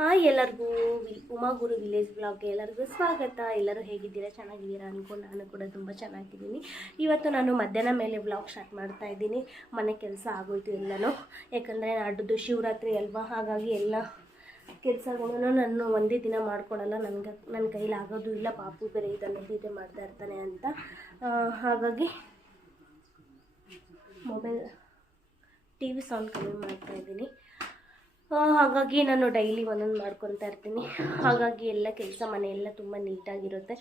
Hi ಎಲ್ಲರಿಗೂ. ಉಮಾ ಗುರು village ಬ್ಲಾಗ್ಗೆ ಎಲ್ಲರಿಗೂ ಸ್ವಾಗತ. ಎಲ್ಲರೂ ಹೇಗಿದ್ದೀರಾ? ಚೆನ್ನಾಗಿದ್ದೀರಾ ಅಂದ್ಕೊಂಡು ನಾನು ಕೂಡ ತುಂಬ ಚೆನ್ನಾಗಿದ್ದೀನಿ. ಇವತ್ತು ನಾನು ಮಧ್ಯಾಹ್ನ ಮೇಲೆ ಬ್ಲಾಗ್ ಸ್ಟಾರ್ಟ್ ಮಾಡ್ತಾ ಇದ್ದೀನಿ. ಮನೆ ಕೆಲಸ ಆಗೋಯ್ತು ಎಲ್ಲನೂ. ಯಾಕಂದರೆ ನಾಡ್ದು ಶಿವರಾತ್ರಿ ಅಲ್ವಾ? ಹಾಗಾಗಿ ಎಲ್ಲ ಕೆಲಸಗಳನ್ನು ನಾನು ಒಂದೇ ದಿನ ಮಾಡ್ಕೊಳಲ್ಲ. ನನಗೆ ನನ್ನ ಕೈಲಿ ಆಗೋದು ಇಲ್ಲ. ಪಾಪು ಬೇರೆ ಇದನ್ನು ನಿದ್ದೆ ಮಾಡ್ತಾ ಇರ್ತಾನೆ ಅಂತ. ಹಾಗಾಗಿ ಮೊಬೈಲ್ ಟಿ ವಿ ಸೌಂಡ್ ಕಮ್ಮಿ ಮಾಡ್ತಾ ಇದ್ದೀನಿ. ಹಾಗಾಗಿ ನಾನು ಡೈಲಿ ಒಂದೊಂದು ಮಾಡ್ಕೊತಾ ಇರ್ತೀನಿ. ಹಾಗಾಗಿ ಎಲ್ಲ ಕೆಲಸ ಮನೆ ಎಲ್ಲ ತುಂಬ ನೀಟಾಗಿರುತ್ತೆ.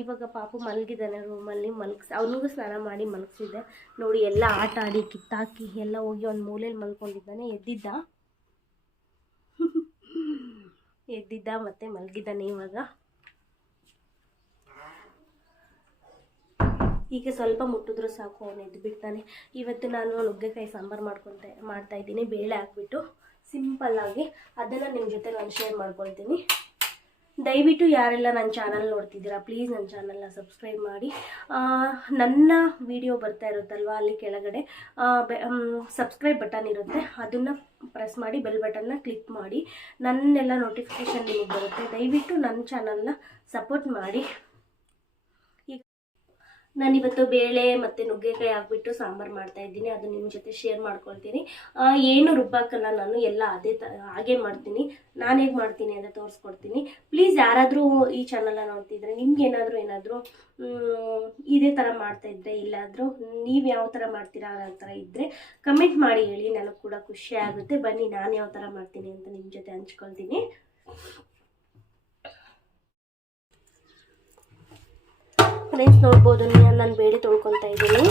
ಇವಾಗ ಪಾಪು ಮಲಗಿದ್ದಾನೆ ರೂಮಲ್ಲಿ ಮಲಗಿಸ್, ಅವನಿಗೂ ಸ್ನಾನ ಮಾಡಿ ಮಲಗಿಸಿದ್ದೆ. ನೋಡಿ, ಎಲ್ಲ ಆಟ ಆಡಿ, ಕಿತ್ತಾಕಿ, ಎಲ್ಲ ಹೋಗಿ ಒಂದು ಮೂಲೆಯಲ್ಲಿ ಮಲ್ಕೊಂಡಿದ್ದಾನೆ. ಎದ್ದಿದ್ದ? ಎದ್ದಿದ್ದ ಮತ್ತೆ ಮಲಗಿದ್ದಾನೆ ಇವಾಗ. ಈಗ ಸ್ವಲ್ಪ ಮುಟ್ಟಿದ್ರು ಸಾಕು, ಅವನು ಎದ್ದು ಬಿಡ್ತಾನೆ ಇವತ್ತು ನಾನು ನುಗ್ಗೆಕಾಯಿ ಸಾಂಬಾರು ಮಾಡ್ಕೊತ, ಮಾಡ್ತಾ ಇದ್ದೀನಿ. ಬೇಳೆ ಹಾಕ್ಬಿಟ್ಟು. ಸಿಂಪಲ್ಲಾಗಿ ಅದನ್ನು ನಿಮ್ಮ ಜೊತೆ ನಾನು ಶೇರ್ ಮಾಡ್ಕೊಳ್ತೀನಿ. ದಯವಿಟ್ಟು ಯಾರೆಲ್ಲ ನನ್ನ ಚಾನಲ್ ನೋಡ್ತಿದ್ದೀರಾ ಪ್ಲೀಸ್ ನನ್ನ ಚಾನಲ್ನ ಸಬ್ಸ್ಕ್ರೈಬ್ ಮಾಡಿ. ನನ್ನ ವಿಡಿಯೋ ಬರ್ತಾ ಇರುತ್ತಲ್ವ, ಅಲ್ಲಿ ಕೆಳಗಡೆ ಸಬ್ಸ್ಕ್ರೈಬ್ ಬಟನ್ ಇರುತ್ತೆ, ಅದನ್ನು ಪ್ರೆಸ್ ಮಾಡಿ ಬೆಲ್ ಬಟನ್ನ ಕ್ಲಿಕ್ ಮಾಡಿ. ನನ್ನೆಲ್ಲ ನೋಟಿಫಿಕೇಷನ್ ನಿಮಗೆ ಬರುತ್ತೆ. ದಯವಿಟ್ಟು ನನ್ನ ಚಾನಲ್ನ ಸಪೋರ್ಟ್ ಮಾಡಿ. ನಾನಿವತ್ತು ಬೇಳೆ ಮತ್ತು ನುಗ್ಗೆಕಾಯಿ ಹಾಕ್ಬಿಟ್ಟು ಸಾಂಬಾರು ಮಾಡ್ತಾ ಇದ್ದೀನಿ. ಅದು ನಿಮ್ಮ ಜೊತೆ ಶೇರ್ ಮಾಡ್ಕೊಳ್ತೀನಿ. ಏನು ರುಬ್ಬಾಕಲ್ಲ ನಾನು ಎಲ್ಲ ಅದೇ ತ, ಹಾಗೆ ಮಾಡ್ತೀನಿ. ನಾನು ಹೇಗೆ ಮಾಡ್ತೀನಿ ಅಂತ ತೋರಿಸ್ಕೊಡ್ತೀನಿ. ಪ್ಲೀಸ್ ಯಾರಾದರೂ ಈ ಚಾನಲ್ನ ನೋಡ್ತಿದ್ರೆ, ನಿಮ್ಗೆ ಏನಾದರೂ ಏನಾದರೂ ಇದೇ ಥರ ಮಾಡ್ತಾ ಇದ್ರೆ, ಇಲ್ಲಾದರೂ ನೀವು ಯಾವ ಥರ ಮಾಡ್ತೀರಾ ಆ ಥರ ಇದ್ದರೆ ಕಮೆಂಟ್ ಮಾಡಿ ಹೇಳಿ. ನನಗೆ ಕೂಡ ಖುಷಿ ಆಗುತ್ತೆ. ಬನ್ನಿ, ನಾನು ಯಾವ ಥರ ಮಾಡ್ತೀನಿ ಅಂತ ನಿಮ್ಮ ಜೊತೆ ಹಂಚ್ಕೊಳ್ತೀನಿ. ಫ್ರೆಂಡ್ಸ್, ನೋಡ್ಬೋದು ನಾನು ಬೇಳೆ ತೊಳ್ಕೊತಾ ಇದ್ದೀನಿ.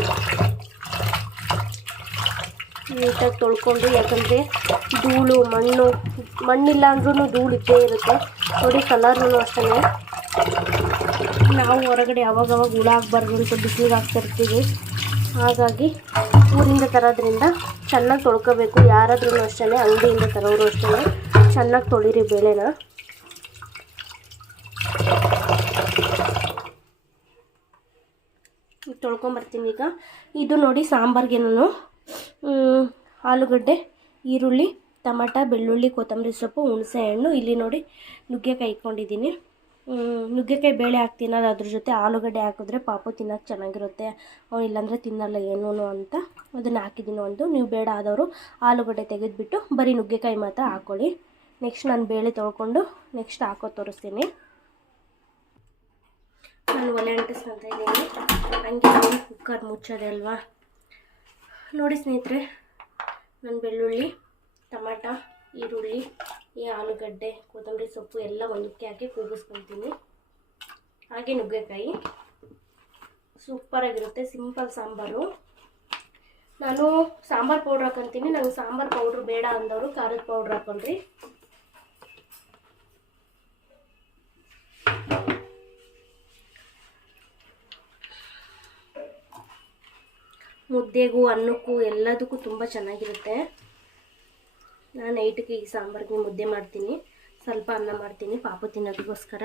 ನೀಟಾಗಿ ತೊಳ್ಕೊಂಡು, ಯಾಕಂದರೆ ಧೂಳು, ಮಣ್ಣು, ಮಣ್ಣಿಲ್ಲ ಅಂದ್ರೂ ಧೂಳು ಇದ್ದೇ ಇರುತ್ತೆ. ನೋಡಿ, ಕಲರ್ನೂ ಅಷ್ಟೇ. ನಾವು ಹೊರಗಡೆ ಅವಾಗವಾಗ ಹುಳ ಆಗಬಾರ್ದು ಅಂತ ಬಿಸಿಲಿಗೆ ಹಾಕ್ತಿರ್ತೀವಿ ಹಾಗಾಗಿ ಊರಿಂದ ತರೋದ್ರಿಂದ ಚೆನ್ನಾಗಿ ತೊಳ್ಕೋಬೇಕು. ಯಾರಾದ್ರೂ ಅಷ್ಟೇ ಅಂಗಡಿಯಿಂದ ತರೋರು ಅಷ್ಟೇ ಚೆನ್ನಾಗಿ ತೊಳಿರಿ ಬೇಳೆನ. ತೊಳ್ಕೊಂಬರ್ತೀನಿ ಈಗ. ಇದು ನೋಡಿ ಸಾಂಬಾರ್ಗೆ ನಾನು. ಆಲೂಗಡ್ಡೆ, ಈರುಳ್ಳಿ, ಟಮಟ, ಬೆಳ್ಳುಳ್ಳಿ, ಕೊತ್ತಂಬರಿ ಸೊಪ್ಪು, ಹುಣಸೆ ಹಣ್ಣು. ಇಲ್ಲಿ ನೋಡಿ ನುಗ್ಗೆಕಾಯಿ ಇಟ್ಕೊಂಡಿದ್ದೀನಿ. ನುಗ್ಗೆಕಾಯಿ ಬೇಳೆ ಹಾಕ್ತೀನಲ್ಲ ಅದ್ರ ಜೊತೆ ಆಲೂಗಡ್ಡೆ ಹಾಕಿದ್ರೆ ಪಾಪು ತಿನ್ನೋಕ್ಕೆ ಚೆನ್ನಾಗಿರುತ್ತೆ. ಅವ್ನು ಇಲ್ಲಾಂದರೆ ತಿನ್ನಲ್ಲ ಏನೂ ಅಂತ. ಅದನ್ನು ಹಾಕಿದ್ದೀನಿ ಒಂದು. ನೀವು ಬೇಡ ಆದವರು ಆಲೂಗಡ್ಡೆ ತೆಗೆದುಬಿಟ್ಟು ಬರೀ ನುಗ್ಗೆಕಾಯಿ ಮಾತ್ರ ಹಾಕ್ಕೊಳ್ಳಿ ನೆಕ್ಸ್ಟ್ ನಾನು ಬೇಳೆ ತೊಳ್ಕೊಂಡು ನೆಕ್ಸ್ಟ್ ಹಾಕೋ ತೋರಿಸ್ತೀನಿ. ನಾನು ಒಲೆ ಅಂಟಿಸ್ಕೊಂತ ಇದ್ದೀನಿ. ಹಂಗೆ ಕುಕ್ಕರ್ ಮುಚ್ಚೋದೆ ಅಲ್ವಾ? ನೋಡಿ ಸ್ನೇಹಿತರೆ, ನಾನು ಬೆಳ್ಳುಳ್ಳಿ, ಟಮಾಟ, ಈರುಳ್ಳಿ, ಈ ಆಲೂಗಡ್ಡೆ, ಕೊತ್ತಂಬರಿ ಸೊಪ್ಪು ಎಲ್ಲ ಒಂದಕ್ಕೆ ಹಾಕಿ ಕೂಗಿಸ್ಕೊಳ್ತೀನಿ ಹಾಗೆ ನುಗ್ಗೆಕಾಯಿ. ಸೂಪರಾಗಿರುತ್ತೆ, ಸಿಂಪಲ್ ಸಾಂಬಾರು. ನಾನು ಸಾಂಬಾರು ಪೌಡ್ರ್ ಹಾಕೊತೀನಿ. ನನಗೆ ಸಾಂಬಾರು ಪೌಡ್ರ್ ಬೇಡ ಅಂದವರು, ಖಾರದ ಪೌಡ್ರ್ ಹಾಕೊಂಡ್ರಿ ಮುದ್ದೆಗೂ, ಅನ್ನಕ್ಕೂ ಎಲ್ಲದಕ್ಕೂ ತುಂಬ ಚೆನ್ನಾಗಿರುತ್ತೆ. ನಾನು ನೈಟ್ಗೆ ಈ ಸಾಂಬಾರಿಗೆ ಮುದ್ದೆ ಮಾಡ್ತೀನಿ. ಸ್ವಲ್ಪ ಅನ್ನ ಮಾಡ್ತೀನಿ, ಪಾಪ ತಿನ್ನೋದಕ್ಕೋಸ್ಕರ.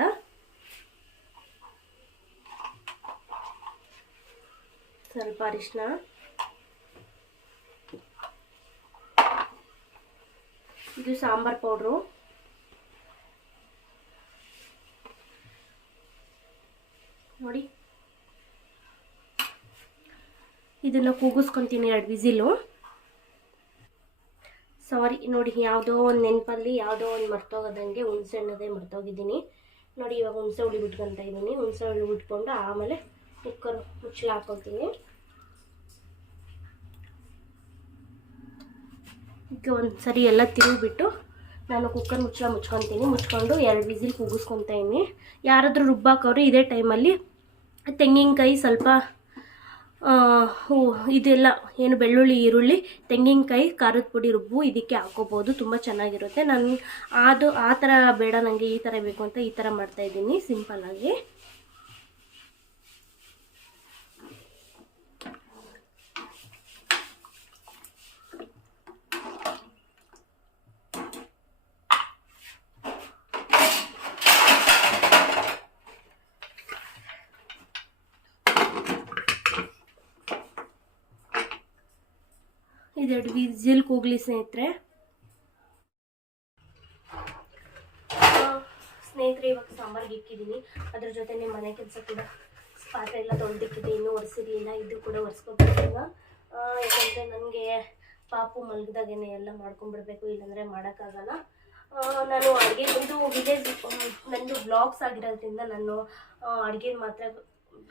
ಸ್ವಲ್ಪ ಅರಿಶಿನ ಇದು ಸಾಂಬಾರ್ ಪೌಡ್ರು. ನೋಡಿ. ಇದನ್ನು ಕೂಗಿಸ್ಕೊತೀನಿ ಎರಡು ವಿಸಿಲು. ಸಾರಿ ನೋಡಿ ಯಾವುದೋ ಒಂದು ನೆನಪಲ್ಲಿ ಯಾವುದೋ ಒಂದು ಮರ್ತೋಗೋದಂಗೆ ಹುಣಸೆ ಹಣ್ಣದೇ ಮರ್ತೋಗಿದ್ದೀನಿ. ನೋಡಿ ಇವಾಗ ಹುಣಸೆ ಹುಳಿ ಬಿಟ್ಕೊತಾ ಇದ್ದೀನಿ. ಹುಣಸೆ ಹುಳಿ ಬಿಟ್ಕೊಂಡು ಆಮೇಲೆ ಕುಕ್ಕರ್ ಮುಚ್ಚಲ ಹಾಕೊಳ್ತೀನಿ. ಈಗ ಒಂದು ಸರಿ ಎಲ್ಲ ತಿರುಗಿಬಿಟ್ಟು ನಾನು ಕುಕ್ಕರ್ ಮುಚ್ಚಳ ಮುಚ್ಕೊತೀನಿ. ಮುಚ್ಕೊಂಡು ಎರಡು ವಿಸಿಲ್ ಕೂಗಿಸ್ಕೊತಾ ಇದ್ದೀನಿ. ಯಾರಾದರೂ ರುಬ್ಬಾಕವ್ರು ಇದೇ ಟೈಮಲ್ಲಿ ತೆಂಗಿನಕಾಯಿ ಸ್ವಲ್ಪ ಇದೆಲ್ಲ ಏನು ಬೆಳ್ಳುಳ್ಳಿ, ಈರುಳ್ಳಿ, ತೆಂಗಿನಕಾಯಿ, ಖಾರದ ಪುಡಿ, ರುಬ್ಬು, ಇದಕ್ಕೆ ಹಾಕೋಬೋದು. ತುಂಬ ಚೆನ್ನಾಗಿರುತ್ತೆ. ನಾನು ಅದು ಆ ಥರ ಬೇಡ ನನಗೆ ಈ ಥರ ಬೇಕು ಅಂತ ಈ ಥರ ಮಾಡ್ತಾಯಿದ್ದೀನಿ ಸಿಂಪಲ್ಲಾಗಿ ಇದೆರಡು ವಿಜಿಲ್ ಕೂಗ್ಲಿ ಸ್ನೇಹಿತರೆ. ಸ್ನೇಹಿತರೆ ಇವಾಗ ಸಾಂಬಾರ್ಗೆ ಇಕ್ಕಿದ್ದೀನಿ. ಅದ್ರ ಜೊತೆನೆ ಮನೆ ಕೆಲಸ ಕೂಡ ಪಾತ್ರೆ ಎಲ್ಲ ತೊಳೆದಿಕ್ಕಿದೆ. ಇನ್ನೂ ಒರೆಸಿರ್ಲಿಲ್ಲ ಇದು ಕೂಡ ಒರೆಸ್ಕೊಬೇಕು ಈಗ. ಆ, ಯಾಕಂದರೆ ನನಗೆ ಪಾಪು ಮಲಗಿದಾಗೇನೆ ಎಲ್ಲ ಮಾಡ್ಕೊಂಡ್ಬಿಡ್ಬೇಕು ಇಲ್ಲಾಂದರೆ ಮಾಡೋಕ್ಕಾಗಲ್ಲ. ನಾನು ಅಡುಗೆ ಇದು ವಿಲೇಜ್ ನಂದು ಬ್ಲಾಗ್ಸ್ ಆಗಿರೋದ್ರಿಂದ ನಾನು ಅಡುಗೆ ಮಾತ್ರ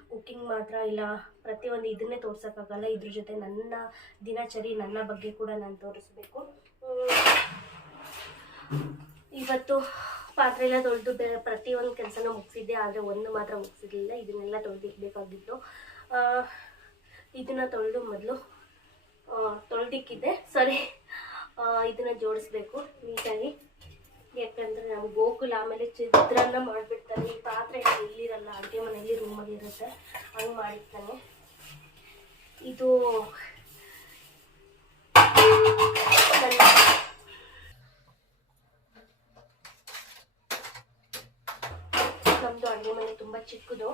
ಕುಕ್ಕಿಂಗ್ ಮಾತ್ರ ಇಲ್ಲ, ಪ್ರತಿಯೊಂದು ಇದನ್ನೇ ತೋರ್ಸೋಕ್ಕಾಗಲ್ಲ. ಇದ್ರ ಜೊತೆ ನನ್ನ ದಿನಚರಿ, ನನ್ನ ಬಗ್ಗೆ ಕೂಡ ನಾನು ತೋರಿಸ್ಬೇಕು. ಇವತ್ತು ಪಾತ್ರೆ ಎಲ್ಲ ತೊಳೆದು ಬೇರೆ ಪ್ರತಿಯೊಂದು ಕೆಲಸನೂ ಮುಗಿಸಿದ್ದೆ, ಆದರೆ ಒಂದು ಮಾತ್ರ ಮುಗಿಸಿರಲಿಲ್ಲ. ಇದನ್ನೆಲ್ಲ ತೊಳೆದಿಕ್ಬೇಕಾಗಿತ್ತು ಇದನ್ನು ತೊಳೆದು ಮೊದಲು ತೊಳೆದಿಕ್ಕಿದ್ದೆ. ಸರಿ ಇದನ್ನು ಜೋಡಿಸ್ಬೇಕು, ನೀಟಾಗಿ. ಯಾಕಂದರೆ ನಾವು ಗೋಕುಲ ಆಮೇಲೆ ಚಿತ್ರಾನ್ನ ಮಾಡಿಬಿಡ್ತಾನೆ. ಈ ಪಾತ್ರೆ ಎಲ್ಲ ಇಲ್ಲಿರಲ್ಲ ಅಡುಗೆ ಮನೆಯಲ್ಲಿ ರೂಮಲ್ಲಿ ಇರುತ್ತೆ. ಹಂಗೆ ಮಾಡಿರ್ತಾನೆ. ಇದು ನಮ್ಮದು ಅಡುಗೆ ಮನೆ ತುಂಬ ಚಿಕ್ಕದು.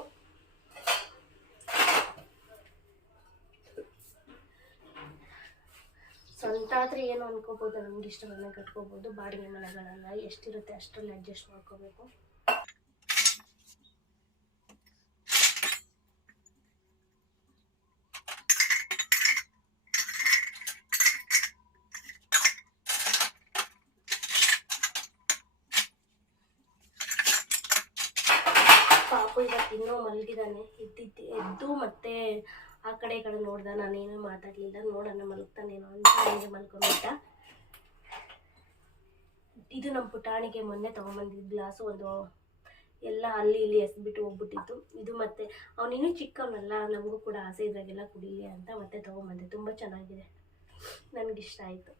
ಆದರೆ ಏನು ಅನ್ಕೋಬೋದು? ನಮ್ಗೆ ಇಷ್ಟ ಮನೆ ಕಟ್ಕೋಬೋದು. ಬಾಡಿಗೆ ಮನೆಗಳಲ್ಲ ಎಷ್ಟಿರುತ್ತೆ ಅಷ್ಟರಲ್ಲಿ ಅಡ್ಜಸ್ಟ್ ಮಾಡ್ಕೋಬೇಕು. ಪಾಪು ಇವತ್ತು ಇನ್ನೂ ಮಲಗಿದಾನೆ ಎದ್ದು ಮತ್ತೆ ಆ ಕಡೆ ಈ ಕಡೆ ನೋಡ್ದ ನಾನೇನು ಮಾತಾಡಲಿಲ್ಲ, ನೋಡೋಣ ಮಲಗ್ತಾನೇನೋ ಅಂತ ಹಂಗೆ ಮಲ್ಕೊಂಡ್ಬಿಟ್ಟ ಇದು ನಮ್ಮ ಪುಟಾಣಿಗೆ ಮೊನ್ನೆ ತೊಗೊಂಬಂದಿದ್ದು ಗ್ಲಾಸು, ಒಂದು ಎಲ್ಲ ಅಲ್ಲಿ ಇಲ್ಲಿ ಎಸ್ಬಿಟ್ಟು ಹೋಗ್ಬಿಟ್ಟಿತ್ತು. ಇದು ಮತ್ತೆ ಅವನಿನ್ನೂ ಚಿಕ್ಕವನಲ್ಲ, ನಮಗೂ ಕೂಡ ಆಸೆ ಇದ್ರಾಗೆಲ್ಲ ಕುಡೀಲಿ ಅಂತ ಮತ್ತೆ ತೊಗೊಂಬಂದೆ. ತುಂಬ ಚೆನ್ನಾಗಿದೆ. ನನಗಿಷ್ಟ ಆಯಿತು.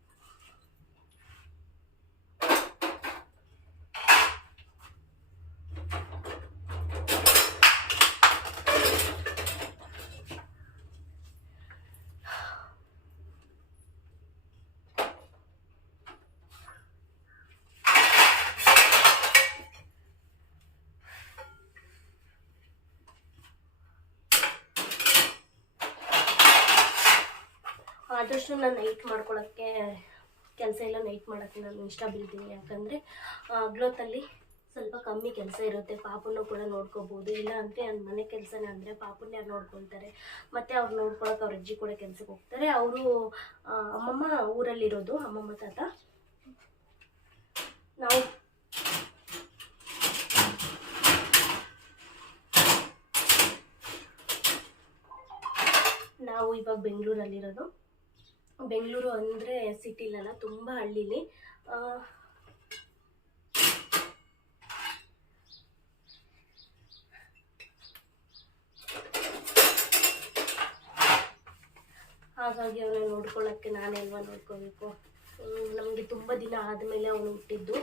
ಆದಷ್ಟು ನಾನು ನೈಟ್ ಮಾಡ್ಕೊಳ್ಳೋಕ್ಕೆ ಕೆಲಸ ಎಲ್ಲ ನೈಟ್ ಮಾಡೋಕ್ಕೆ ನಾನು ಇಷ್ಟ ಬೀಳ್ತೀನಿ ಯಾಕಂದರೆ ಹಗ್ಲೊತ್ತಲ್ಲಿ ಸ್ವಲ್ಪ ಕಮ್ಮಿ ಕೆಲಸ ಇರುತ್ತೆ. ಪಾಪನ್ನು ಕೂಡ ನೋಡ್ಕೋಬೋದು. ಇಲ್ಲ ಅಂದರೆ ನನ್ನ ಮನೆ ಕೆಲಸನೇ ಅಂದರೆ ಪಾಪನ್ನ ಯಾರು ನೋಡ್ಕೊಳ್ತಾರೆ. ಮತ್ತು ಅವ್ರು ನೋಡ್ಕೊಳಕ್ಕೆ ಅವ್ರ ಅಜ್ಜಿ ಕೂಡ ಕೆಲಸಕ್ಕೆ ಹೋಗ್ತಾರೆ. ಅವರು ಅಮ್ಮಮ್ಮ ಊರಲ್ಲಿರೋದು, ಅಮ್ಮಮ್ಮ ತಾತ. ನಾವು ನಾವು ಇವಾಗ ಬೆಂಗಳೂರಲ್ಲಿರೋದು. ಬೆಂಗಳೂರು ಅಂದರೆ ಸಿಟಿಲಲ್ಲ ತುಂಬ ಹಳ್ಳಿಲಿ. ಹಾಗಾಗಿ ಅವನ ನೋಡ್ಕೊಳ್ಳೋಕ್ಕೆ ನಾನೆಲ್ವ ನೋಡ್ಕೋಬೇಕು? ನಮಗೆ ತುಂಬ ದಿನ ಆದಮೇಲೆ ಅವನು ಹುಟ್ಟಿದ್ದು.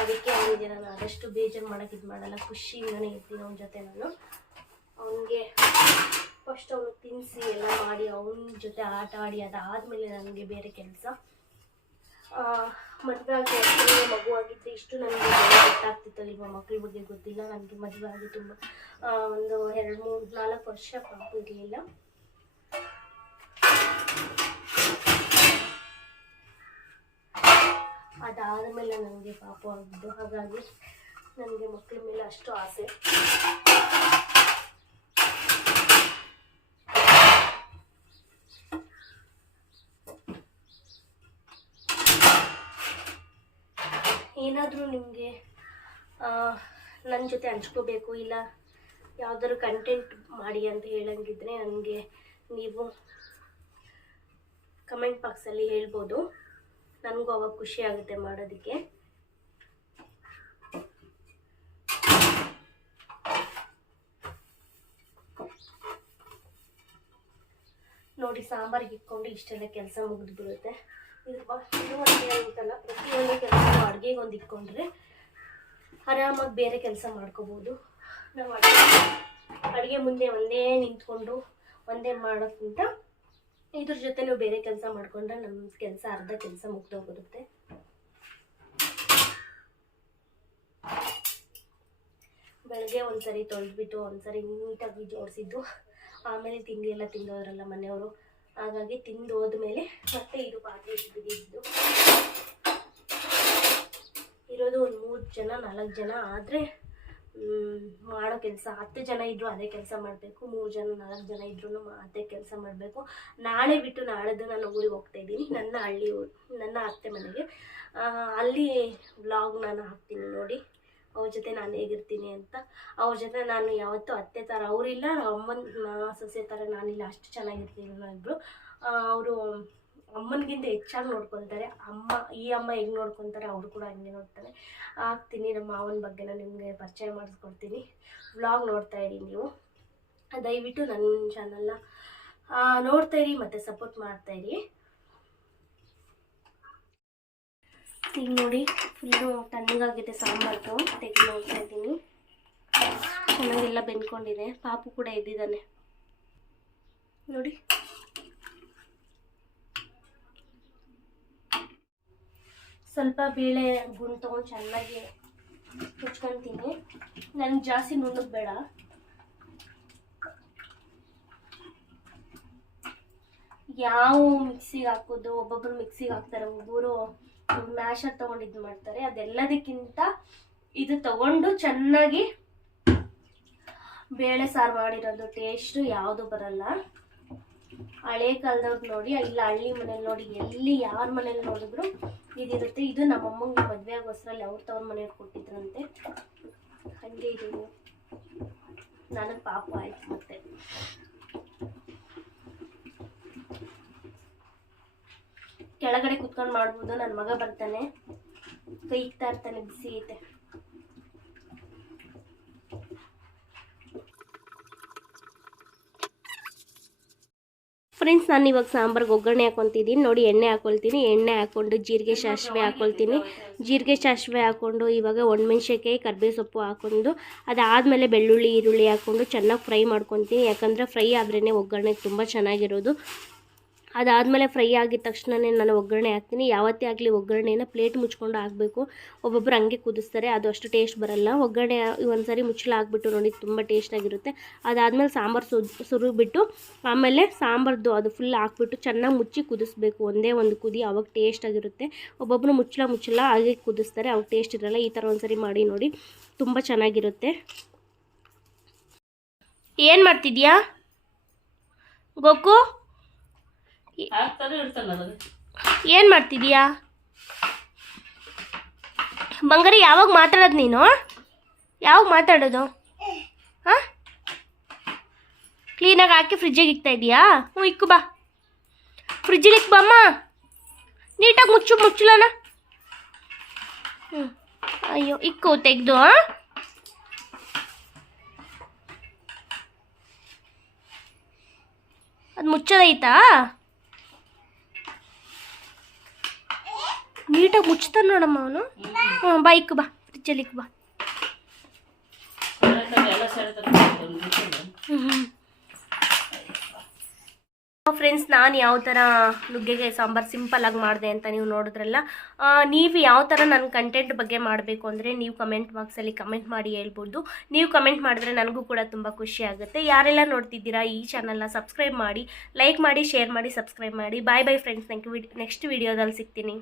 ಅದಕ್ಕೆ ಅವನಿಗೆ ನಾನು ಆದಷ್ಟು ಬೇಜಾರು ಮಾಡೋಕೆ ಇದು ಮಾಡಲ್ಲ. ಖುಷಿಯಿಂದನೇ ಇರ್ತೀನಿ ಅವನ ಜೊತೆ ನಾನು. ಅವನಿಗೆ ಫಸ್ಟ್ ಅವನು ತಿನ್ನಿಸಿ ಎಲ್ಲ ಮಾಡಿ ಅವನ ಜೊತೆ ಆಟ ಆಡಿ ಅದಾದಮೇಲೆ ನನಗೆ ಬೇರೆ ಕೆಲಸ. ಮದುವೆ ಆಗಿ ಮಗು ಆಗಿದ್ದೆ. ಇಷ್ಟು ನನಗೆ ಗೊತ್ತಾಗ್ತಿತ್ತು ಇಲ್ವ ಮಕ್ಕಳ ಬಗ್ಗೆ ಗೊತ್ತಿಲ್ಲ. ನನಗೆ ಮದುವೆ ಆಗಿ ತುಂಬ ಒಂದು ಎರಡು ಮೂರು ನಾಲ್ಕು ವರ್ಷ ಪಾಪು ಇರಲಿಲ್ಲ. ಅದಾದಮೇಲೆ ನನಗೆ ಪಾಪು ಆಗಿದ್ದು. ಹಾಗಾಗಿ ನನಗೆ ಮಕ್ಕಳ ಮೇಲೆ ಅಷ್ಟು ಆಸೆ. ಏನಾದರೂ ನಿಮಗೆ ನನ್ನ ಜೊತೆ ಹಂಚ್ಕೋಬೇಕು ಇಲ್ಲ ಯಾವ್ದಾದ್ರು ಕಂಟೆಂಟ್ ಮಾಡಿ ಅಂತ ಹೇಳಂಗಿದ್ರೆ ನನಗೆ ನೀವು ಕಮೆಂಟ್ ಬಾಕ್ಸಲ್ಲಿ ಹೇಳ್ಬೋದು. ನನಗೂ ಅವಾಗ ಖುಷಿ ಆಗುತ್ತೆ ಮಾಡೋದಕ್ಕೆ. ನೋಡಿ ಸಾಂಬಾರಿಗೆ ಇಟ್ಕೊಂಡು ಇಷ್ಟೆಲ್ಲ ಕೆಲಸ ಮುಗಿದು ಬಿಡುತ್ತೆ. ಒಂದೇ ಅಂತಲ್ಲ ಪ್ರತಿಯೊಂದು ಕೆಲಸ ಅಡುಗೆಗೆ ಒಂದು ಇಟ್ಕೊಂಡ್ರೆ ಆರಾಮಾಗಿ ಬೇರೆ ಕೆಲಸ ಮಾಡ್ಕೋಬೋದು. ನಾವು ಅಡುಗೆ ಅಡುಗೆ ಮುಂದೆ ಒಂದೇ ನಿಂತ್ಕೊಂಡು ಒಂದೇ ಮಾಡೋಕ್ಕಿಂತ ಇದ್ರ ಜೊತೆ ನೀವು ಬೇರೆ ಕೆಲಸ ಮಾಡಿಕೊಂಡ್ರೆ ನಮ್ಮ ಕೆಲಸ ಅರ್ಧ ಕೆಲಸ ಮುಗ್ದೋಗಿರುತ್ತೆ ಬೆಳಗ್ಗೆ ಒಂದ್ಸರಿ ತೊಳೆದ್ಬಿಟ್ಟು ಒಂದ್ಸರಿ ನೀಟಾಗಿ ಜೋಡಿಸಿದ್ದು ಆಮೇಲೆ ತಿಂಡಿ ಎಲ್ಲ ತಿಂದೋದ್ರಲ್ಲ ಮನೆಯವರು ಹಾಗಾಗಿ ತಿಂದು ಹೋದ್ಮೇಲೆ ಮತ್ತೆ ಇದು ಪಾತ್ರೆ ಬಿದ್ದಿದ್ದು ಇರೋದು ಒಂದು ಮೂರು ಜನ, ನಾಲ್ಕು ಜನ ಆದರೆ ಮಾಡೋ ಕೆಲಸ, ಹತ್ತು ಜನ ಇದ್ದರು ಅದೇ ಕೆಲಸ ಮಾಡಬೇಕು, ಮೂರು ಜನ, ನಾಲ್ಕು ಜನ ಇದ್ರೂ ಅದೇ ಕೆಲಸ ಮಾಡಬೇಕು. ನಾಳೆ ಬಿಟ್ಟು ನಾಳೆದು ನಾನು ಊರಿಗೆ ಹೋಗ್ತಾ ಇದ್ದೀನಿ, ನನ್ನ ಹಳ್ಳಿ ನನ್ನ ಅತ್ತೆ ಮನೆಗೆ. ಅಲ್ಲಿ ವ್ಲಾಗ್ ನಾನು ಹಾಕ್ತೀನಿ ನೋಡಿ. ಅವ್ರ ಜೊತೆ ನಾನು ಹೇಗಿರ್ತೀನಿ ಅಂತ. ಅವ್ರ ಜೊತೆ ನಾನು ಯಾವತ್ತೂ ಅತ್ತೆ ಥರ ಅವರಿಲ್ಲ ಅಮ್ಮನ ಸೊಸೆ ಥರ ನಾನಿಲ್ಲ ಅಷ್ಟು ಚೆನ್ನಾಗಿರ್ತೀನಿ ನಾವಿಬ್ಬರು ಅವರು ಅಮ್ಮನಿಗಿಂತ ಹೆಚ್ಚಾಗಿ ನೋಡ್ಕೊತಾರೆ ಅಮ್ಮ, ಈ ಅಮ್ಮ ಹೆಂಗೆ ನೋಡ್ಕೊತಾರೆ ಅವರು ಕೂಡ ಹಂಗೆ ನೋಡ್ತಾರೆ. ಆಗ್ತೀನಿ ನಮ್ಮ ಮಾವನ ಬಗ್ಗೆ ನಾನು ನಿಮಗೆ ಪರಿಚಯ ಮಾಡಿಸ್ಕೊಡ್ತೀನಿ. ವ್ಲಾಗ್ ನೋಡ್ತಾ ಇರಿ ನೀವು. ದಯವಿಟ್ಟು ನನ್ನ ಚಾನಲ್ನ ನೋಡ್ತಾ ಇರಿ, ಮತ್ತು ಸಪೋರ್ಟ್ ಮಾಡ್ತಾ ಇರಿ. ಈಗ ನೋಡಿ ಫುಲ್ಲು ತಣ್ಣಗಾಗಿದೆ ಸಾಂಬಾರು ತೆಗೆದು ನೋಡ್ತಾ ಇದ್ದೀನಿ. ಚೆನ್ನಾಗೆಲ್ಲ ಬೆಂದ್ಕೊಂಡಿದೆ. ಪಾಪು ಕೂಡ ಎದ್ದಿದ್ದಾನೆ. ನೋಡಿ. ಸ್ವಲ್ಪ ಬೇಳೆ ಗುಂಡು ತೊಗೊಂಡು ಚೆನ್ನಾಗಿ ಮುಚ್ಕೊತೀನಿ. ನನಗೆ ಜಾಸ್ತಿ ನುಣ್ಣಗೆ ಬೇಡ ಯಾವ ಮಿಕ್ಸಿಗೆ ಹಾಕೋದು, ಒಬ್ಬೊಬ್ರು ಮಿಕ್ಸಿಗೆ ಹಾಕ್ತಾರೆ ಒಬ್ಬರು ಮ್ಯಾಶರ್ ತಗೊಂಡು ಇದು ಮಾಡ್ತಾರೆ. ಅದೆಲ್ಲದಕ್ಕಿಂತ ಇದು ತಗೊಂಡು ಚೆನ್ನಾಗಿ ಬೇಳೆ ಸಾರು ಮಾಡಿರೋದು ಟೇಸ್ಟು ಯಾವುದು ಬರಲ್ಲ. ಹಳೆ ಕಾಲದವ್ರು ನೋಡಿ, ಇಲ್ಲ ಹಳ್ಳಿ ಮನೇಲಿ ನೋಡಿ, ಎಲ್ಲಿ ಯಾರ ಮನೇಲಿ ನೋಡಿದ್ರು ಇದಿರುತ್ತೆ. ಇದು ನಮ್ಮ ಅಮ್ಮಂಗೆ ಮದುವೆ ಆಗೋ ಹೊಸ್ರಲ್ಲಿ ಅವ್ರ ತವ್ರ ಮನೆಯವ್ರು ಕೊಟ್ಟಿದ್ರಂತೆ. ಹಾಗೆ ಇದು ನನಗೆ ಪಾಪ ಆಯ್ತು ಮತ್ತೆ. ಕೆಳಗಡೆ ಕುತ್ಕೊಂಡು ಮಾಡ್ಬೋದು ನನ್ನ ಮಗ ಬರ್ತಾನೆ. ಕೈ ಇರ್ತಾನೆ, ಬಿಸಿ ಐತೆ. ಫ್ರೆಂಡ್ಸ್ ನಾನು ಇವಾಗ ಸಾಂಬಾರ್ಗೆ ಒಗ್ಗರಣೆ ಹಾಕೊತಿದ್ದೀನಿ ನೋಡಿ, ಎಣ್ಣೆ ಹಾಕೊಳ್ತೀನಿ. ಎಣ್ಣೆ ಹಾಕ್ಕೊಂಡು ಜೀರಿಗೆ ಸಾಸಿವೆ ಹಾಕೊಳ್ತೀನಿ. ಜೀರಿಗೆ ಸಾಸಿವೆ ಹಾಕ್ಕೊಂಡು ಇವಾಗ ಒಣಮೆಣ್ಸಿನ್ಕಾಯಿ, ಕರ್ಬೇವು ಸೊಪ್ಪು ಹಾಕ್ಕೊಂಡು ಅದಾದಮೇಲೆ ಬೆಳ್ಳುಳ್ಳಿ, ಈರುಳ್ಳಿ ಹಾಕ್ಕೊಂಡು ಚೆನ್ನಾಗಿ ಫ್ರೈ ಮಾಡ್ಕೊತೀನಿ. ಯಾಕಂದರೆ ಫ್ರೈ ಆದ್ರೇ ಒಗ್ಗರಣೆಗೆ ತುಂಬ ಚೆನ್ನಾಗಿರೋದು. ಅದಾದಮೇಲೆ ಫ್ರೈ ಆಗಿದ ತಕ್ಷಣವೇ ನಾನು ಒಗ್ಗರಣೆ ಹಾಕ್ತೀನಿ. ಯಾವತ್ತೇ ಆಗಲಿ ಒಗ್ಗರಣೆನ ಪ್ಲೇಟ್ ಮುಚ್ಕೊಂಡು ಹಾಕಬೇಕು. ಒಬ್ಬೊಬ್ರು ಹಂಗೆ ಕುದಿಸ್ತಾರೆ. ಅದು ಅಷ್ಟು ಟೇಸ್ಟ್ ಬರಲ್ಲ. ಒಗ್ಗರಣೆ ಒಂದು ಸಾರಿ ಮುಚ್ಚಳ ಹಾಕ್ಬಿಟ್ಟು ನೋಡಿ, ತುಂಬ ಟೇಸ್ಟಾಗಿರುತ್ತೆ ಅದಾದಮೇಲೆ ಸಾಂಬಾರು ಸುರು ಸುರಿಬಿಟ್ಟು ಆಮೇಲೆ ಸಾಂಬಾರ್ದು ಅದು ಫುಲ್ ಹಾಕ್ಬಿಟ್ಟು ಚೆನ್ನಾಗಿ ಮುಚ್ಚಿ ಕುದಿಸ್ಬೇಕು. ಒಂದೇ ಒಂದು ಕುದಿ, ಅವಾಗ ಟೇಸ್ಟಾಗಿರುತ್ತೆ ಒಬ್ಬೊಬ್ಬರು ಮುಚ್ಚಳ ಮುಚ್ಚಳ ಹಾಗೆ ಕುದಿಸ್ತಾರೆ. ಅವಾಗ ಟೇಸ್ಟ್ ಇರಲ್ಲ. ಈ ಥರ ಒಂದ್ಸರಿ ಮಾಡಿ ನೋಡಿ. ತುಂಬ ಚೆನ್ನಾಗಿರುತ್ತೆ. ಏನು ಮಾಡ್ತಿದ್ಯಾ? ಗೋಕು? ಏನು ಮಾಡ್ತಿದೀಯಾ? ಬಂಗಾರಿ ಯಾವಾಗ ಮಾತಾಡೋದು ನೀನು? ಯಾವಾಗ ಮಾತಾಡೋದು? ಹಾಂ? ಕ್ಲೀನಾಗಿ ಹಾಕಿ ಫ್ರಿಜ್ಜಿಗೆ ಇಕ್ತಾ ಇದೀಯಾ? ಹ್ಞೂ ಇಕ್ಕು ಬಾ. ಫ್ರಿಜ್ಜಿಗೆ ಇಕ್ಕು ಬಾಮ್ಮ ನೀಟಾಗಿ ಮುಚ್ಚು ಮುಚ್ಚಲನ? ಹ್ಞೂ ಅಯ್ಯೋ ಇಕ್ಕು ತೆಗೆದು ಹಾಂ? ಅದು ಮುಚ್ಚೋದೈತಾ ನೀಟಾಗಿ ಮುಚ್ತಾನೆ ನೋಡಮ್ಮ ಅವನು. ಹ್ಞೂ, ಬಾ, ಇಕ್ಕು, ಬಾ ಫ್ರಿಜ್ಜಲ್ಲಿ ಇಕ್ಕು, ಬಾ. ಫ್ರೆಂಡ್ಸ್ ನಾನು ಯಾವ ಥರ ನುಗ್ಗೆಗೆ ಸಾಂಬಾರು ಸಿಂಪಲ್ಲಾಗಿ ಮಾಡಿದೆ ಅಂತ ನೀವು ನೋಡಿದ್ರಲ್ಲ ನೀವು ಯಾವ ಥರ ನನ್ನ ಕಂಟೆಂಟ್ ಬಗ್ಗೆ ಮಾಡಬೇಕು ಅಂದರೆ ನೀವು ಕಮೆಂಟ್ ಬಾಕ್ಸಲ್ಲಿ ಕಮೆಂಟ್ ಮಾಡಿ ಹೇಳ್ಬೋದು. ನೀವು ಕಮೆಂಟ್ ಮಾಡಿದ್ರೆ ನನಗೂ ಕೂಡ ತುಂಬ ಖುಷಿ ಆಗುತ್ತೆ. ಯಾರೆಲ್ಲ ನೋಡ್ತಿದ್ದೀರಾ ಈ ಚಾನಲ್ನ ಸಬ್ಸ್ಕ್ರೈಬ್ ಮಾಡಿ ಲೈಕ್ ಮಾಡಿ ಶೇರ್ ಮಾಡಿ ಸಬ್ಸ್ಕ್ರೈಬ್ ಮಾಡಿ. Bye bye friends you next ವಿಡಿಯೋದಲ್ಲಿ ಸಿಗ್ತೀನಿ.